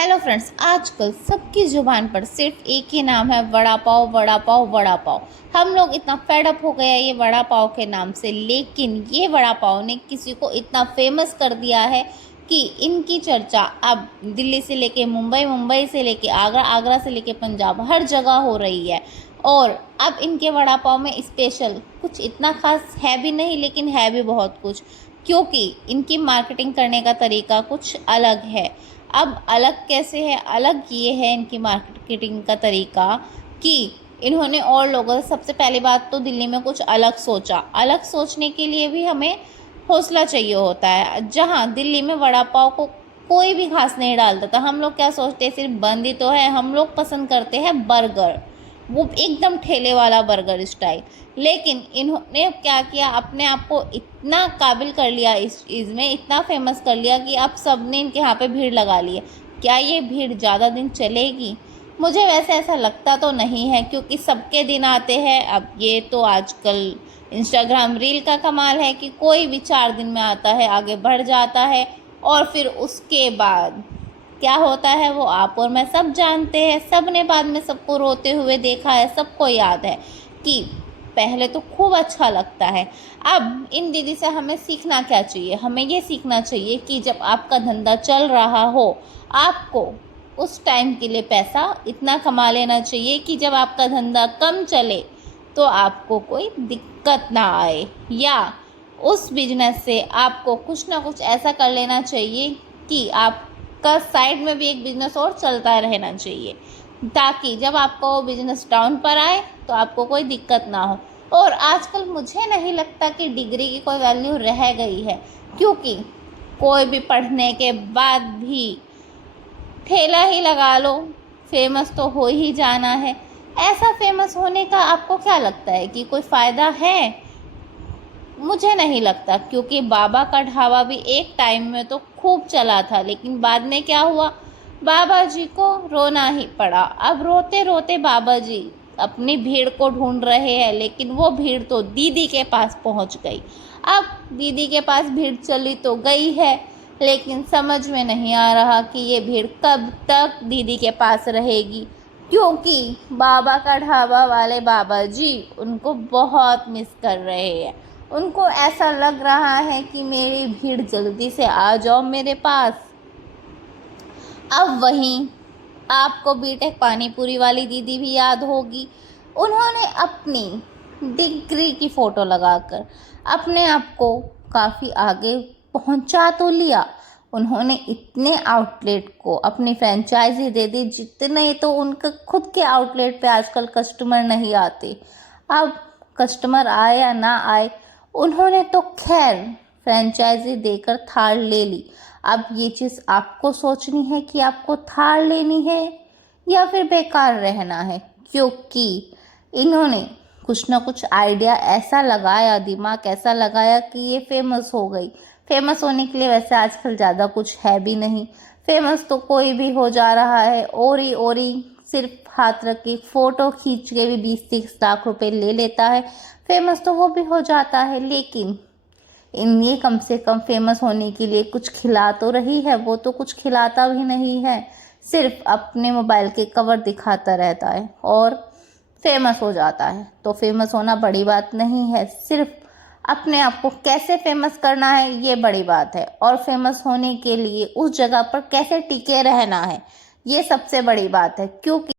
Hello friends, आजकल सबकी ज़ुबान पर सिर्फ एक ही नाम है, वड़ा पाव वड़ा पाव वड़ा पाव। हम लोग इतना फेड अप हो गए हैं ये वड़ा पाव के नाम से, लेकिन ये वड़ा पाव ने किसी को इतना फेमस कर दिया है कि इनकी चर्चा अब दिल्ली से लेके मुंबई, मुंबई से लेके आगरा, आगरा से लेके पंजाब, हर जगह हो रही है। और अब इनके वड़ा पाव में स्पेशल कुछ इतना खास है भी नहीं, लेकिन है भी बहुत कुछ, क्योंकि इनकी मार्केटिंग करने का तरीका कुछ अलग है। अब अलग कैसे है? अलग ये है इनकी मार्केटिंग का तरीका कि इन्होंने और लोगों से, सबसे पहली बात तो दिल्ली में कुछ अलग सोचा। अलग सोचने के लिए भी हमें हौसला चाहिए होता है। जहाँ दिल्ली में वड़ा पाव को कोई भी घास नहीं डालता था, हम लोग क्या सोचते हैं, सिर्फ बंद ही तो है। हम लोग पसंद करते हैं बर्गर, वो एकदम ठेले वाला बर्गर स्टाइल। लेकिन इन्होंने क्या किया, अपने आप को इतना काबिल कर लिया, इस चीज़ में इतना फेमस कर लिया कि अब सब ने इनके यहाँ पे भीड़ लगा ली है। क्या ये भीड़ ज़्यादा दिन चलेगी? मुझे वैसे ऐसा लगता तो नहीं है, क्योंकि सबके दिन आते हैं। अब ये तो आजकल इंस्टाग्राम रील का कमाल है कि कोई भी 4 दिन में आता है, आगे बढ़ जाता है, और फिर उसके बाद क्या होता है वो आप और मैं सब जानते हैं। सब ने बाद में सबको रोते हुए देखा है, सबको याद है कि पहले तो खूब अच्छा लगता है। अब इन दीदी से हमें सीखना क्या चाहिए? हमें ये सीखना चाहिए कि जब आपका धंधा चल रहा हो, आपको उस टाइम के लिए पैसा इतना कमा लेना चाहिए कि जब आपका धंधा कम चले तो आपको कोई दिक्कत ना आए, या उस बिजनेस से आपको कुछ ना कुछ ऐसा कर लेना चाहिए कि आपका साइड में भी एक बिजनेस और चलता रहना चाहिए, ताकि जब आपका वो बिजनेस डाउन पर आए तो आपको कोई दिक्कत ना हो। और आजकल मुझे नहीं लगता कि डिग्री की कोई वैल्यू रह गई है, क्योंकि कोई भी पढ़ने के बाद भी ठेला ही लगा लो, फेमस तो हो ही जाना है। ऐसा फेमस होने का आपको क्या लगता है कि कोई फ़ायदा है? मुझे नहीं लगता, क्योंकि बाबा का ढाबा भी एक टाइम में तो खूब चला था, लेकिन बाद में क्या हुआ, बाबा जी को रोना ही पड़ा। अब रोते रोते बाबा जी अपनी भीड़ को ढूंढ रहे हैं, लेकिन वो भीड़ तो दीदी के पास पहुंच गई। अब दीदी के पास भीड़ चली तो गई है, लेकिन समझ में नहीं आ रहा कि ये भीड़ कब तक दीदी के पास रहेगी, क्योंकि बाबा का ढाबा वाले बाबा जी उनको बहुत मिस कर रहे हैं। उनको ऐसा लग रहा है कि मेरी भीड़ जल्दी से आ जाओ मेरे पास। अब वहीं आपको बीटेक पानीपुरी वाली दीदी भी याद होगी। उन्होंने अपनी डिग्री की फ़ोटो लगाकर अपने आप को काफ़ी आगे पहुंचा तो लिया। उन्होंने इतने आउटलेट को अपनी फ्रेंचाइजी दे दी, जितने तो उनके खुद के आउटलेट पे आजकल कस्टमर नहीं आते। अब कस्टमर आए या ना आए, उन्होंने तो खैर फ्रेंचाइजी देकर थाल ले ली। अब ये चीज़ आपको सोचनी है कि आपको थाल लेनी है या फिर बेकार रहना है, क्योंकि इन्होंने कुछ ना कुछ आइडिया ऐसा लगाया, दिमाग ऐसा लगाया कि ये फेमस हो गई। फेमस होने के लिए वैसे आजकल ज़्यादा कुछ है भी नहीं, फेमस तो कोई भी हो जा रहा है। ओरी ओरी सिर्फ हाथ रख के फ़ोटो खींच के भी 20-30 लाख रुपए ले लेता है, फेमस तो वो भी हो जाता है। लेकिन ये कम से कम फेमस होने के लिए कुछ खिला तो रही है, वो तो कुछ खिलाता भी नहीं है, सिर्फ अपने मोबाइल के कवर दिखाता रहता है और फेमस हो जाता है। तो फेमस होना बड़ी बात नहीं है, सिर्फ अपने आप को कैसे फेमस करना है ये बड़ी बात है, और फेमस होने के लिए उस जगह पर कैसे टिके रहना है ये सबसे बड़ी बात है। क्योंकि